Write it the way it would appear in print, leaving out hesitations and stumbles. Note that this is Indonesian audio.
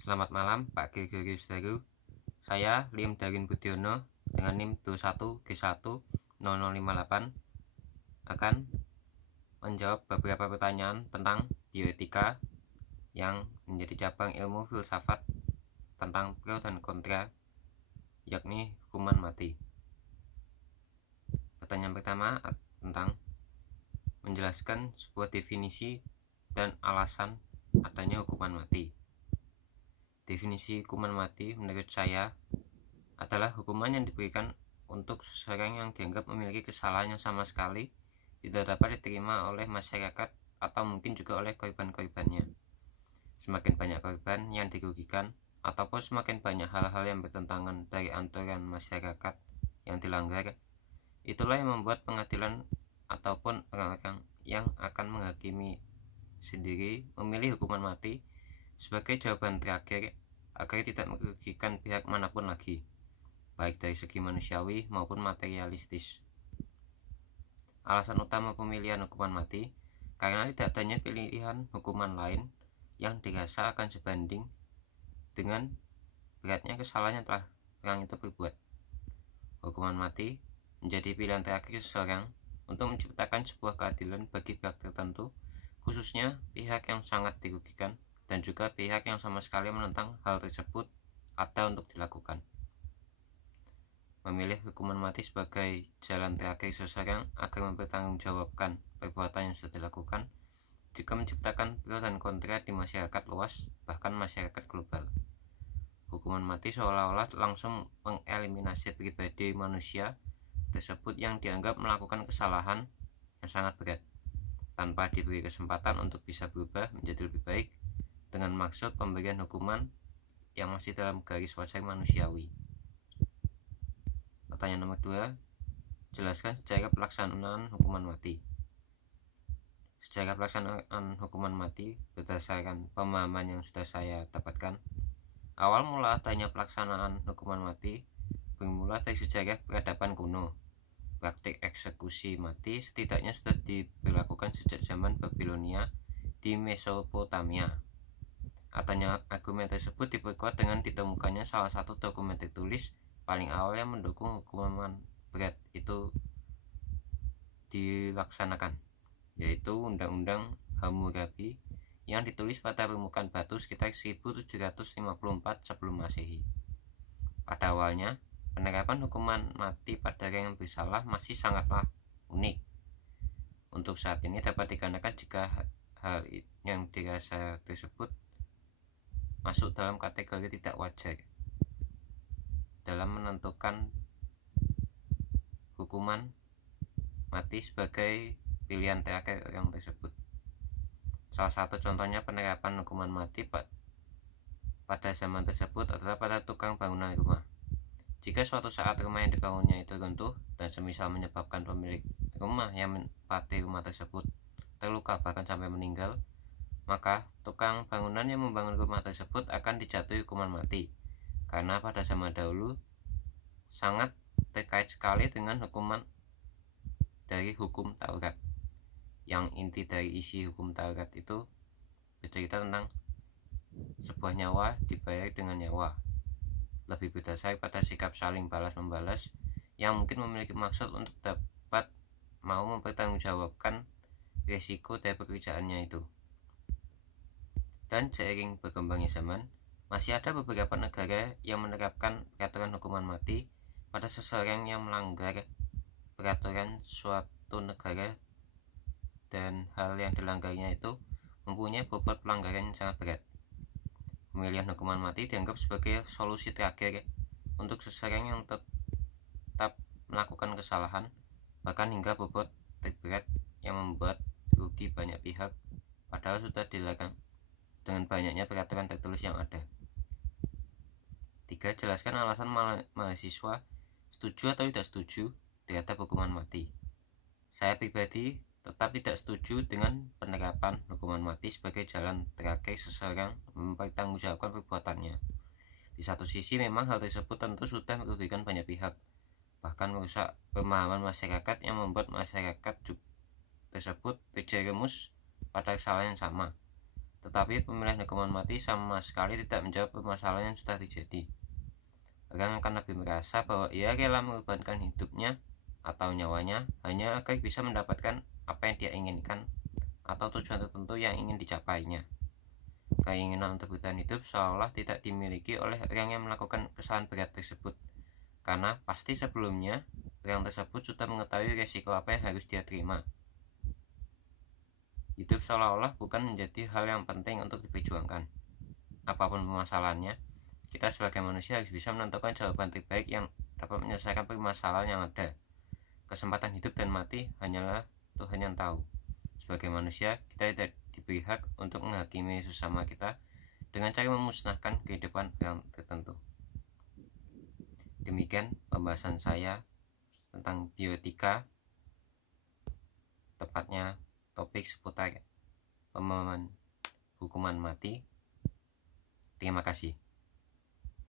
Selamat malam Pak Gigi Saudara. Saya Liam Darin Budiono dengan NIM 21G10058 akan menjawab beberapa pertanyaan tentang bioetika yang menjadi cabang ilmu filsafat tentang pro dan kontra, yakni hukuman mati. Pertanyaan pertama tentang menjelaskan sebuah definisi dan alasan adanya hukuman mati. Definisi hukuman mati menurut saya adalah hukuman yang diberikan untuk seseorang yang dianggap memiliki kesalahan yang sama sekali tidak dapat diterima oleh masyarakat atau mungkin juga oleh korban-korbannya. Semakin banyak korban yang dirugikan ataupun semakin banyak hal-hal yang bertentangan dari aturan masyarakat yang dilanggar, itulah yang membuat pengadilan ataupun orang-orang yang akan menghakimi sendiri memilih hukuman mati sebagai jawaban terakhir agar tidak merugikan pihak manapun lagi, baik dari segi manusiawi maupun materialistis. Alasan utama pemilihan hukuman mati karena tidak adanya pilihan hukuman lain yang dirasa akan sebanding dengan beratnya kesalahan yang telah orang itu berbuat. Hukuman mati menjadi pilihan terakhir seseorang untuk menciptakan sebuah keadilan bagi pihak tertentu, khususnya pihak yang sangat dirugikan dan juga pihak yang sama sekali menentang hal tersebut ada untuk dilakukan. Memilih hukuman mati sebagai jalan terakhir seseorang agar mempertanggungjawabkan perbuatan yang sudah dilakukan juga menciptakan pro dan kontra di masyarakat luas, bahkan masyarakat global. Hukuman mati seolah-olah langsung mengeliminasi pribadi manusia tersebut yang dianggap melakukan kesalahan yang sangat berat, tanpa diberi kesempatan untuk bisa berubah menjadi lebih baik, dengan maksud pemberian hukuman yang masih dalam garis wajar manusiawi. Pertanyaan nomor 2, jelaskan sejarah pelaksanaan hukuman mati. Sejarah pelaksanaan hukuman mati berdasarkan pemahaman yang sudah saya dapatkan, awal mula adanya pelaksanaan hukuman mati bermula dari sejarah peradaban kuno. Praktik eksekusi mati setidaknya sudah diberlakukan sejak zaman Babilonia di Mesopotamia. Adanya argumen tersebut diperkuat dengan ditemukannya salah satu dokumen tertulis paling awal yang mendukung hukuman berat itu dilaksanakan, yaitu Undang-Undang Hammurabi yang ditulis pada permukaan batu sekitar 1754 sebelum Masehi. Pada awalnya, penerapan hukuman mati pada orang yang bersalah masih sangatlah unik. Untuk saat ini dapat dikarenakan jika hal yang dirasa tersebut masuk dalam kategori tidak wajar dalam menentukan hukuman mati sebagai pilihan terakhir orang tersebut. Salah satu contohnya penerapan hukuman mati pada zaman tersebut adalah pada tukang bangunan rumah. Jika suatu saat rumah yang dibangunnya itu runtuh dan semisal menyebabkan pemilik rumah yang menempati rumah tersebut terluka bahkan sampai meninggal, maka tukang bangunan yang membangun rumah tersebut akan dijatuhi hukuman mati, karena pada zaman dahulu sangat terkait sekali dengan hukuman dari hukum Taurat. Yang inti dari isi hukum Taurat itu bercerita tentang sebuah nyawa dibayar dengan nyawa, lebih berdasar pada sikap saling balas-membalas yang mungkin memiliki maksud untuk dapat mau mempertanggungjawabkan risiko dari pekerjaannya itu. Dan seiring berkembangnya zaman, masih ada beberapa negara yang menerapkan peraturan hukuman mati pada seseorang yang melanggar peraturan suatu negara, dan hal yang dilanggarnya itu mempunyai bobot pelanggaran yang sangat berat. Pemilihan hukuman mati dianggap sebagai solusi terakhir untuk seseorang yang tetap melakukan kesalahan, bahkan hingga bobot terberat yang membuat rugi banyak pihak, padahal sudah dilarang dengan banyaknya peraturan tertulis yang ada. 3. Jelaskan alasan mahasiswa setuju atau tidak setuju terhadap hukuman mati. Saya pribadi tetap tidak setuju dengan penerapan hukuman mati sebagai jalan terakhir seseorang mempertanggungjawabkan perbuatannya. Di satu sisi memang hal tersebut tentu sudah merugikan banyak pihak, bahkan merusak pemahaman masyarakat yang membuat masyarakat tersebut terjerumus pada kesalahan yang sama. Tetapi pemilihan hukuman mati sama sekali tidak menjawab permasalahan yang sudah terjadi. Orang akan lebih merasa bahwa ia rela mengorbankan hidupnya atau nyawanya hanya agar bisa mendapatkan apa yang dia inginkan atau tujuan tertentu yang ingin dicapainya. Keinginan untuk bertahan hidup seolah tidak dimiliki oleh orang yang melakukan kesalahan berat tersebut, karena pasti sebelumnya orang tersebut sudah mengetahui resiko apa yang harus dia terima. Hidup seolah-olah bukan menjadi hal yang penting untuk diperjuangkan. Apapun permasalahannya, kita sebagai manusia harus bisa menentukan jawaban terbaik yang dapat menyelesaikan permasalahan yang ada. Kesempatan hidup dan mati hanyalah Tuhan yang tahu. Sebagai manusia, kita tidak diberi hak untuk menghakimi sesama kita dengan cara memusnahkan kehidupan yang tertentu. Demikian pembahasan saya tentang bioetika, tepatnya topik seputar pemahaman hukuman mati. Terima kasih.